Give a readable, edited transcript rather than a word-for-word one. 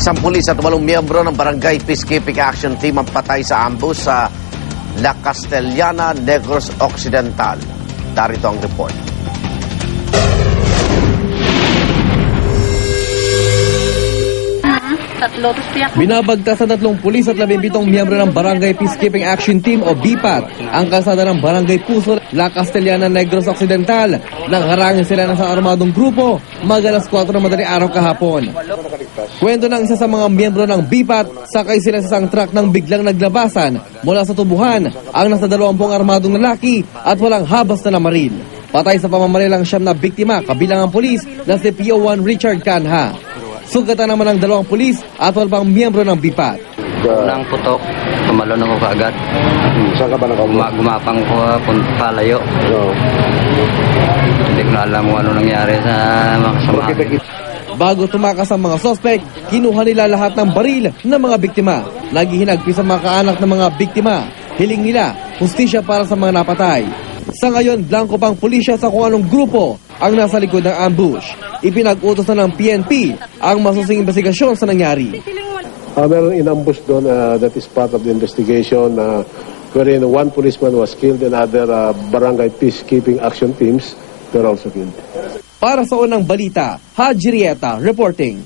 Isang pulis at 8 miyembro ng Barangay Peacekeeping Action Team ang patay sa ambush sa La Castellana, Negros Occidental. Darito ang report. Binabagtas sa 3 pulis at 17 miyembro ng Barangay Peacekeeping Action Team o BPAT ang kalsada ng Barangay Puso, La Castellana, Negros Occidental nang harangin sila ng isang armadong grupo mag-alas 4 ng madaling araw kahapon. Kwento ng isa sa mga miyembro ng BPAT, sakay sila sa isang truck nang biglang naglabasan mula sa tubuhan ang nasa 20 armadong lalaki at walang habas na namaril. Patay sa pamamaril ang 9 na biktima kabilang ang pulis na si PO1 Richard Canha. Sugatan naman ng 2 pulis at 8 miyembro ng BPAT. Unang putok, tumalon ako kaagad. Saan ka ba nakaupo? Gumapang ko palayo. Hindi ko na alam kung ano nangyari sa mga kasamahan. Bago tumakas ang mga sospek, kinuha nila lahat ng baril ng mga biktima. Naghihinagpi sa mga kaanak ng mga biktima. Hiling nila, hustisya para sa mga napatay. Sa ngayon, blanco pang pulisya sa kung anong grupo ang nasa likod ng ambush. Ipinag-utos na ng PNP ang masusing investigasyon sa nangyari. Meron in-ambush doon that is part of the investigation wherein 1 policeman was killed and other barangay peacekeeping action teams were also killed. Para sa unang balita, Haji Rieta reporting.